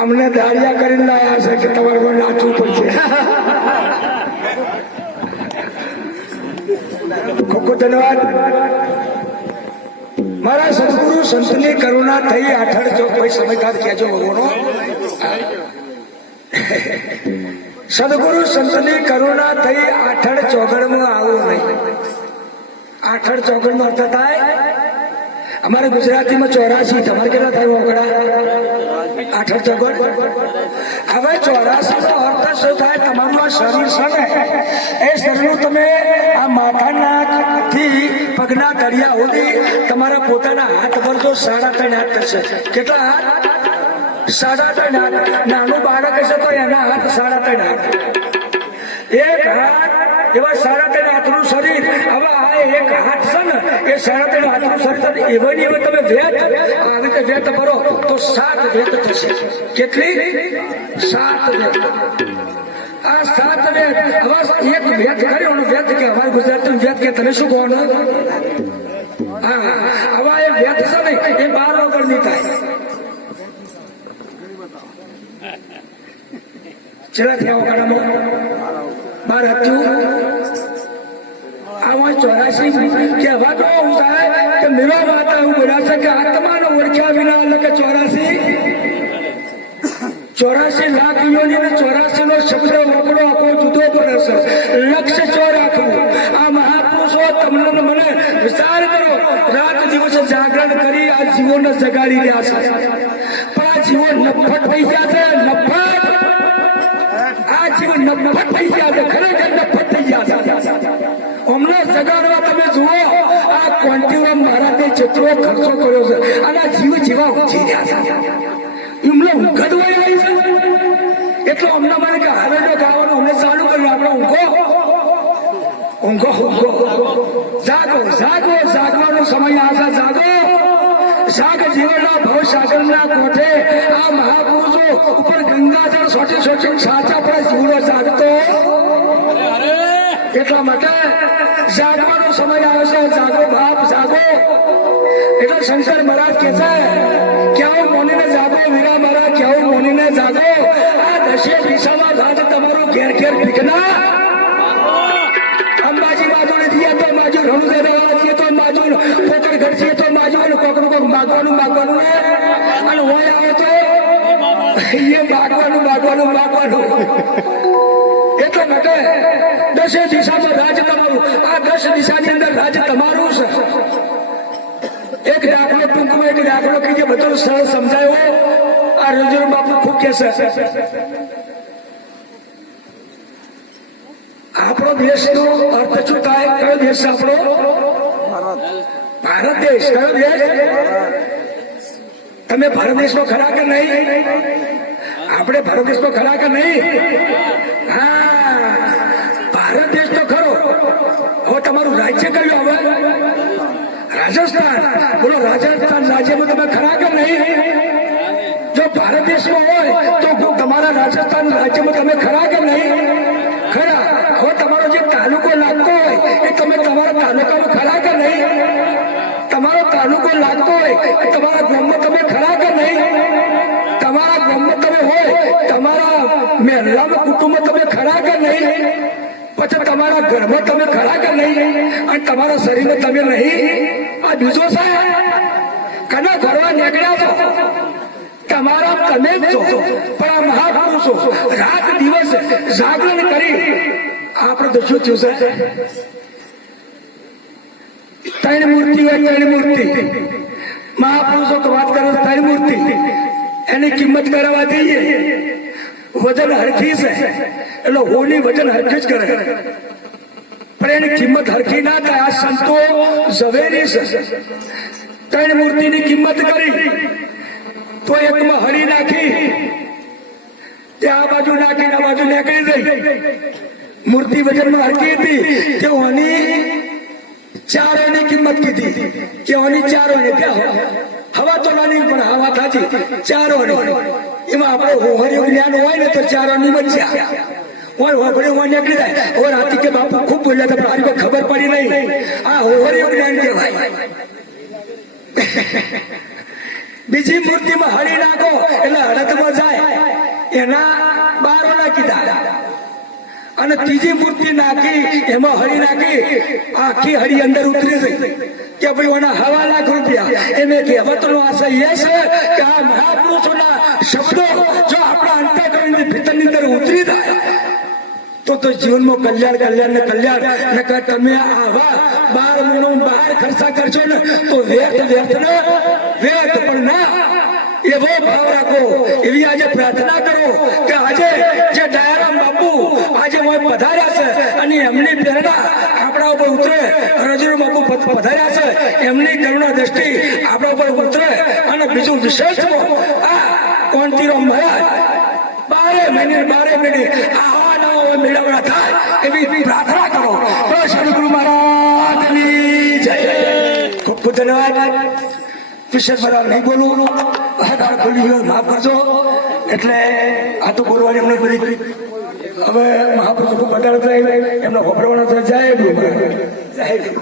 અમને દાળિયા કરીને લાયા છે કે તમારે કોઈ નાચવું પડશે. ખૂબ ખૂબ ધન્યવાદ. મારા સદગુરુ સંતની કરુણા થઈ આઠડ જો કોઈ સમયગાર કહેજો ભગવાનો. સદગુરુ સંતની કરુણા થઈ આઠડ ચોગડમાં આવું નહીં. આઠડ ચોગડમાં અર્થ થાય અમારે ગુજરાતીમાં 84. તમારે કેટલા થાય ઓગડા? આઠડ ચોગડ. હવે 84 નો અર્થ શું થાય? તમારું આ શરીર છે ને એ શરીરનું તમે આ માથાના થી પગના તળિયા સુધી તમારા પોતાના હાથ ભરજો 3.5 હાથ થશે. કેટલા હાથ? 3.5 હાથ. નાનું બાળક હશે તો એના હાથ 3.5 હાથ. એક હાથ એવા 3.5 હાથનું શરીર. હવે આ એક હાથ છે ને એ 3.5 હાથનું શરીર એવા ને એવા તમે વેત આવી રીતે વેત ભરો તો 7 વેત થશે. કેટલી? 7 વેત. આ 7 વેત. હવે એક વેત કર્યો વેત કે અમારે ગુજરાતી વેત કે તમે શું કહો? હા, હવે એ વેત છે ને એ 12 વગર નહીં થાય. ચેલા થયા વગરમાં 12 હતું. આમાં 84 કે હવા તો હું થાય કે મેરા માતા એવું બોલ્યા છે કે આત્માનો ઓળખ્યા વિના એટલે કે 84 લાખ યોની ને 84 નો શબ્દ આપણો આખો જુદો પડે છે. લક્ષ્ય જો રાખવું. આ મહાપુરુષો તમને મને વિચાર કરો. રાત દિવસ જાગરણ કરી આ જીવોને જગાડી રહ્યા છે. પણ આ જીવો નફટ થઈ ગયા છે. નફટ. આ જીવો નફટ થઈ ગયા છે. ખરેખર નફટ થઈ ગયા છે. અમને જગાડવા તમે જુઓ આ ક્વોન્ટિવમ મહારાજે જેટલો ખર્ચો કર્યો છે અને આ જીવ જીવા ઊંચી રહ્યા છે. એમને ઊંઘ જ વહી રહી છે. એટલો અમને મને કે હારે ગાવાનું અમને ચાલુ કર્યું. આપણે ઊંઘો ઊંઘો જાગો જાગો. જાગવાનો સમય આવશે. જાગો જાગ. જીવનના ભવસાગરના કોઠે આ મહાપુરુષો ઉપર ગંગાજળ સોટી સોટી સાચા પડે. જીવનો જાગતો એટલા માટે જાગવાનો સમય આવે છે. જાગો બાપ જાગો. એટલે શંકર મહારાજ કે છે ક્યાં મોનીને જાગો. વીરા મહારાજ ક્યાં મોનીને જાગો. આ 10 દિશામાં રાજ તમારું ઘેર ઘેર ભીખના. અંબાજી બાજુ નથી તો બાજુ રણુદેવા છીએ તો બાજુ પોકરગઢ છીએ તો બાજુ કોકનું કોક માગવાનું ને અને હોય આવે તો એ માગવાનું. એટલે માટે 10 દિશામાં રાજ તમારું. આ 10 દિશાની અંદર રાજ તમારું છે. એક દાખલો ટૂંકમાં એક દાખલો કહીએ બધો સરળ સમજાયો. આ રજૂ બાપુ ખૂબ કે છે આપણો દેશનો અર્થ શું થાય? કયો દેશ છે આપણો? ભારત દેશ. કયો દેશ? તમે ભારત દેશમાં ખરા કે નહીં? આપણે ભારત દેશમાં ખરા કે નહીં? હા, ભારત દેશ તો ખરો. હવે તમારું રાજ્ય કયું? હવે રાજસ્થાન. બોલો રાજસ્થાન રાજ્યમાં તમે ખરા કે નહીં? જો ભારત દેશમાં હોય તો તમારા રાજસ્થાન રાજ્યમાં તમે ખરા કે નહીં? ખરા. હવે તમારો જે તાલુકો લાગતો હોય એ તમે તમારા તાલુકામાં ખરા કે નહીં? તમારો તાલુકો લાગતો હોય એ તમારા ગામમાં તમે ખરા કે નહીં? તમારા ગામમાં તમે હોય તમારા મહેલામાં કુટુંબમાં તમે ખરા કે નહીં? પછી તમારા ઘરમાં તમે ખરા કે નહીં? અને તમારા શરીરમાં તમે નહીં? આ બીજો છે. કને ઘરવા નીકળ્યા છો? તમારા તમે જ છો. પણ આ મહાપુરુષો રાત દિવસ જાગરણ કરી આપણે તો શું થયું છે? 3 મૂર્તિ હોય. 3 મૂર્તિ મહાપુરુષો તો વાત કરે 3 મૂર્તિ. એની કિંમત કરવા જઈએ વજન હરખી છે એટલે હોની વજન હરખી જ કરે. પણ એની કિંમત હરખી ના થાય. આ સંતો ઝવેરી છે, 3 મૂર્તિની કિંમત કરી તો એકમાં હળી નાખી, તે આ બાજુ નાખીને આ બાજુ નીકળી ગઈ. મૂર્તિ વજનમાં હરકી હતી કે ઓની 4 આની કિંમત કીધી કે ઓની 4 આની ક્યાં હવા તો નાની પણ હવા થાજી 4 આની. એમાં આપણે હોહરિયું જ્ઞાન હોય ને તો 4 આની બચ્યા હોય હોભળે હોય નીકળી જાય. ઓર આથી કે બાપુ ખૂબ બોલ્યા હતા પણ આની ખબર પડી નહીં. આ હોહરિયું જ્ઞાન કહેવાય. બીજી મૂર્તિમાં હળી નાખો એટલે હળદમાં જાય, એના 12 ના કીધા. અને ત્રીજી મૂર્તિ નાખી એમાં હળી નાખી, આખી હળી અંદર ઉતરી ગઈ કે ભાઈ ઓના ₹1 લાખ એને કહેવતનો આશય એ છે કે આ મહાપુરુષોના શબ્દો જો આપણા અંતઃકરણની ભીતરની અંદર ઉતરી જાય તો જીવનમાં કલ્યાણ ને કલ્યાણ. નકર તમે આવા 12 મહિનો બહાર ખર્ચા કરશો ને તો વ્યર્થ ને વ્યર્થ. પણ ના, એવો ભાવ રાખો, એવી આજે પ્રાર્થના કરો કે આજે જે દયારામ બાપુ આજે પધાર્યા છે અને એમની પ્રેરણા આપણા ઉપર ઉતરે. રજૂ બાપુ પધાર્યા છે, એમની કરુણા દ્રષ્ટિ આપણા ઉપર ઉતરે. અને બીજું વિશેષ આ કોંતીરામ મહારાજ 12 મહિને આવા નવા મેળવણા થાય એવી પ્રાર્થના કરો. સદગુરુ મહારાજની જય. ખૂબ ખૂબ ધન્યવાદ. વિશેષ બધા નહીં બોલું, માફ કરજો. એટલે આ તો બોલવાની એમને બધી હવે મહાપુરુષો ખૂબ વધારે થાય એમનો વપરાવાનો થાય. જય ગુરુ મહારાજ, જય ગુરુ.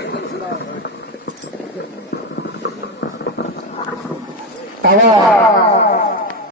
આવા